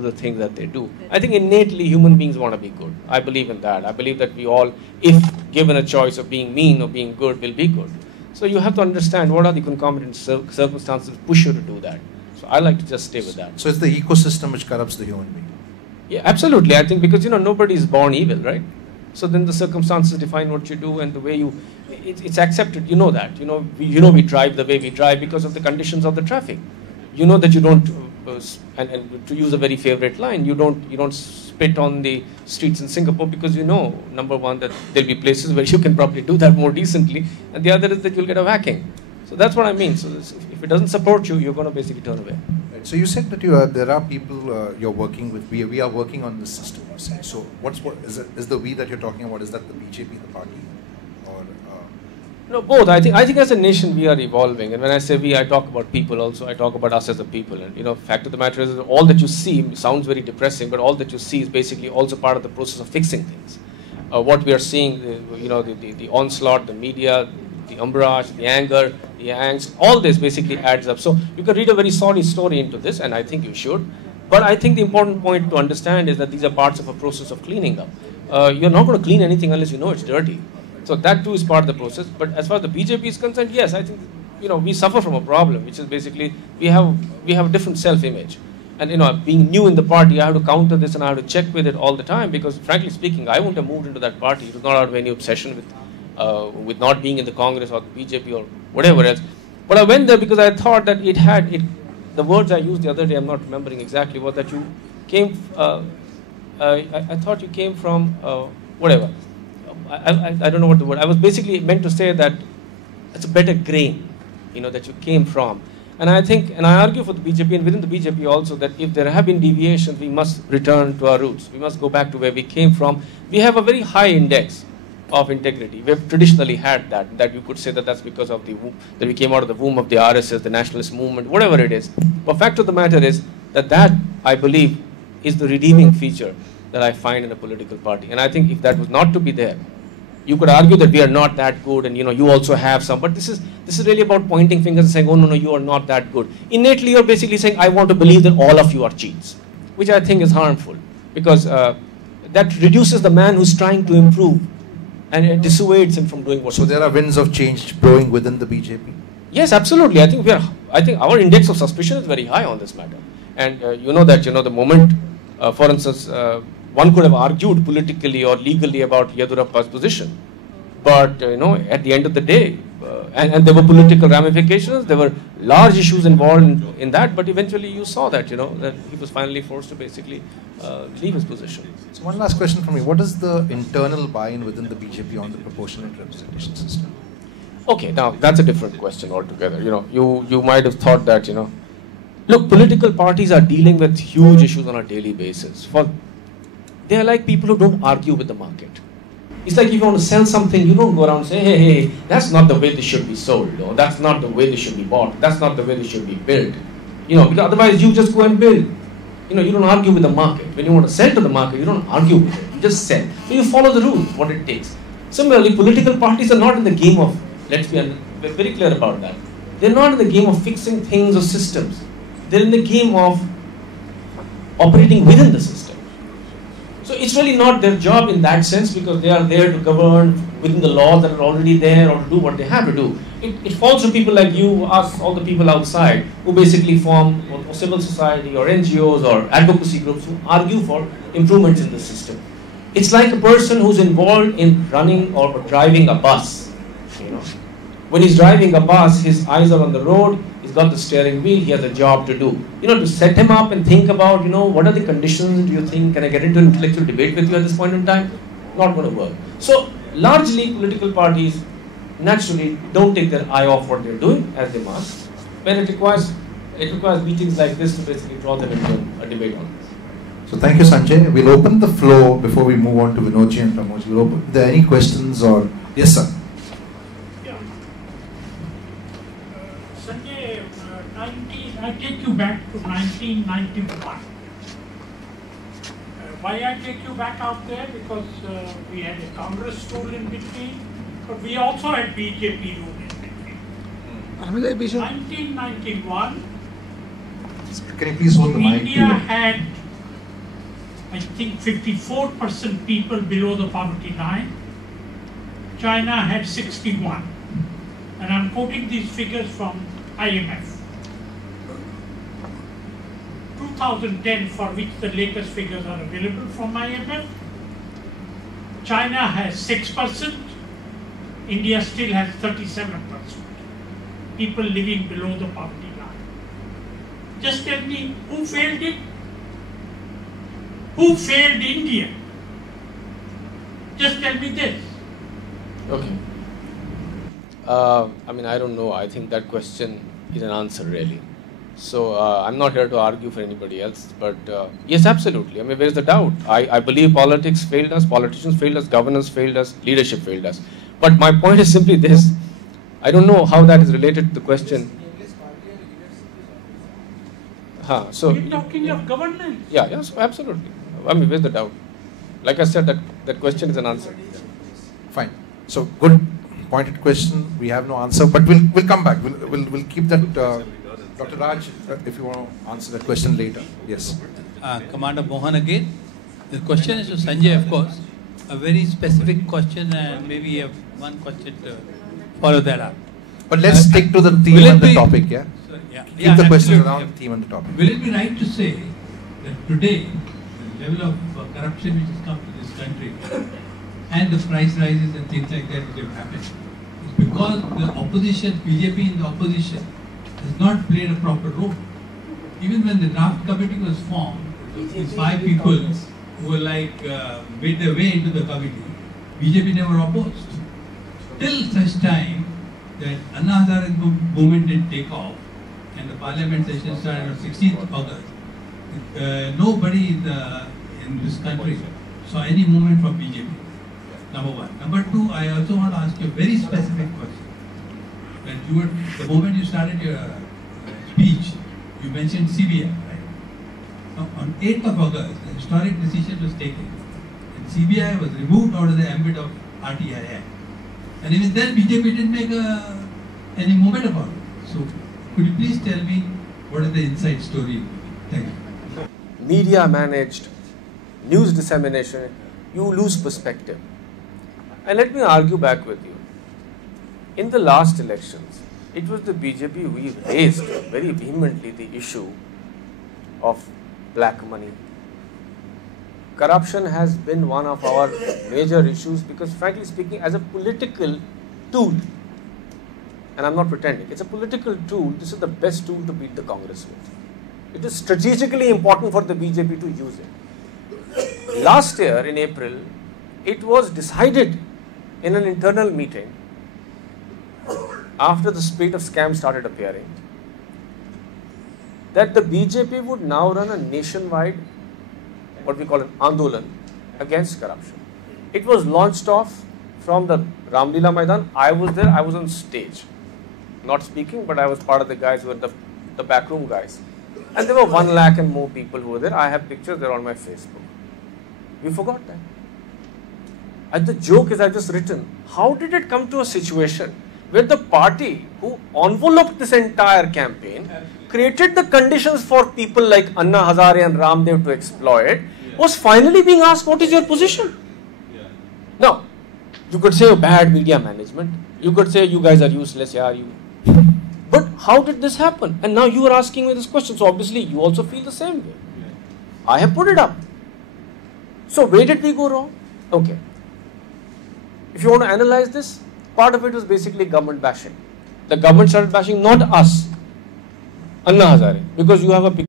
the things that they do. I think innately human beings want to be good. I believe in that. I believe that we all, if given a choice of being mean or being good, will be good. So you have to understand what are the concomitant circumstances push you to do that. So I like to just stay with that. So it's the ecosystem which corrupts the human being. Yeah, absolutely. I think because nobody is born evil, right? So then the circumstances define what you do and the way you. It's accepted. You know that. We drive the way we drive because of the conditions of the traffic. You know that you don't. And to use a very favorite line, you don't spit on the streets in Singapore because number one, that there'll be places where you can probably do that more decently, and the other is that you'll get a whacking. So that's what I mean. So if it doesn't support you, you're going to basically turn away. Right. So you said that there are people you're working with. We are working on this system. You say. So what is the we that you're talking about? Is that the BJP, the party, or? No, both. I think as a nation we are evolving, and when I say we, I talk about people also. I talk about us as a people, and fact of the matter is that all that you see sounds very depressing, but all that you see is basically also part of the process of fixing things. What we are seeing, the onslaught, the media, the umbrage, the anger, the angst, all this basically adds up. So you can read a very sorry story into this, and I think you should. But I think the important point to understand is that these are parts of a process of cleaning up. You're not going to clean anything unless you know it's dirty. So that too is part of the process. But as far as the BJP is concerned, yes, I think we suffer from a problem, which is basically we have a different self-image. And being new in the party, I have to counter this and I have to check with it all the time because, frankly speaking, I wouldn't have moved into that party. It was not out of any obsession with not being in the Congress or the BJP or whatever else. But I went there because I thought that the words I used the other day, I'm not remembering exactly, was that you came. I thought you came from whatever. I don't know what the word. I was basically meant to say that it's a better grain, that you came from. And I think, and I argue for the BJP and within the BJP also, that if there have been deviations, we must return to our roots. We must go back to where we came from. We have a very high index of integrity. We have traditionally had that you could say that that's because of that we came out of the womb of the RSS, the nationalist movement, whatever it is. But fact of the matter is that I believe is the redeeming feature that I find in a political party. And I think if that was not to be there, you could argue that we are not that good, and you also have some. But this is really about pointing fingers and saying, oh no, you are not that good. Innately, you're basically saying, I want to believe that all of you are cheats, which I think is harmful because that reduces the man who's trying to improve, and it dissuades him from doing what. So there are winds of change blowing within the BJP. Yes, absolutely. I think our index of suspicion is very high on this matter, and the moment, for instance. One could have argued politically or legally about Yedurappa's position, but at the end of the day, and there were political ramifications, there were large issues involved in that, but eventually you saw that that he was finally forced to basically leave his position. So one last question from me: what is the internal buy-in within the BJP on the proportionate representation system? Okay, now that's a different question altogether. You might have thought that look, political parties are dealing with huge issues on a daily basis. They are like people who don't argue with the market. It's like if you want to sell something, you don't go around and say, hey, that's not the way this should be sold, or that's not the way this should be bought, that's not the way this should be built. Because otherwise you just go and build. You don't argue with the market. When you want to sell to the market, you don't argue with it. You just sell. So you follow the rules, what it takes. Similarly, political parties are not in the game of, let's be very clear about that. They're not in the game of fixing things or systems. They're in the game of operating within the system. So it's really not their job in that sense because they are there to govern within the laws that are already there or to do what they have to do. It falls to people like you, us, all the people outside who basically form civil society or NGOs or advocacy groups who argue for improvements in the system. It's like a person who's involved in running or driving a bus. When he's driving a bus, his eyes are on the road, he's got the steering wheel, he has a job to do. To set him up and think about, what are the conditions, do you think, can I get into an intellectual debate with you at this point in time? Not going to work. So, largely political parties naturally don't take their eye off what they're doing, as they must. When it requires meetings like this to basically draw them into a debate on this. So thank you, Sanjay. We'll open the floor before we move on to Vinodji and Pramod. Are there any questions or... Yes, sir. I take you back to 1991. Why I take you back out there? Because we had a Congress rule in between, but we also had BJP rule in between. 1991, Can you please hold the mic? India had I think 54% people below the poverty line. China had 61. And I'm quoting these figures from IMF. 2010, for which the latest figures are available from IMF, China has 6%, India still has 37% people living below the poverty line. Just tell me, who failed it? Who failed India? Just tell me this. Okay. I mean, I don't know. I think that question is an answer, really. So, I'm not here to argue for anybody else, but yes, absolutely. I mean, where is the doubt? I believe politics failed us, politicians failed us, governance failed us, leadership failed us. But my point is simply this. I don't know how that is related to the question. So You're talking of governance. Yeah, yes, absolutely. I mean, where's the doubt? Like I said, that question is an answer. Fine. So good pointed question. We have no answer, but we'll come back. We'll keep that. Dr. Raj, if you want to answer that question later. Yes. Commander Mohan again. The question is to Sanjay, of course. A very specific question, and maybe you have one question to follow that up. But let's stick to the theme and the topic, yeah? Sorry, yeah. Keep the questions absolutely. around the theme and the topic. Will it be right to say that today, the level of corruption which has come to this country and the price rises and things like that which have happened is because the opposition, BJP in the opposition, has not played a proper role. Even when the draft committee was formed, these 5 people who were like made their way into the committee, BJP never opposed. Till such time that Anna Hazare movement didn't take off and the parliament session started on 16th August, nobody in this country saw any movement from BJP. Number one. Number two, I also want to ask you a very specific question. When you were, the moment you started your speech, you mentioned CBI, right? Now, on 8th of August, the historic decision was taken, and CBI was removed out of the ambit of RTI. And even then, BJP didn't make any movement about it. So, could you please tell me what is the inside story? Thank you. Media managed, news dissemination, you lose perspective. And let me argue back with you. In the last elections, it was the BJP who raised very vehemently the issue of black money. Corruption has been one of our major issues because, frankly speaking, as a political tool, and I'm not pretending, it's a political tool, this is the best tool to beat the Congress with. It is strategically important for the BJP to use it. Last year, in April, it was decided in an internal meeting after the spate of scams started appearing that the BJP would now run a nationwide, what we call an Andolan, against corruption. It was launched off from the Ramlila Maidan. I was there, I was on stage. Not speaking, but I was part of the guys who were the backroom guys. And there were 1 lakh and more people who were there. I have pictures, they're on my Facebook. We forgot that. And the joke is, I've just written, how did it come to a situation where the party who enveloped this entire campaign, created the conditions for people like Anna Hazare and Ramdev to exploit, was finally being asked, what is your position? Now, you could say bad media management, you could say you guys are useless, yeah, you. But how did this happen? And now you are asking me this question, so obviously you also feel the same way. I have put it up. So where did we go wrong? Okay. If you want to analyze this, part of it was basically government bashing. The government started bashing not us, Anna Hazare, because you have a picture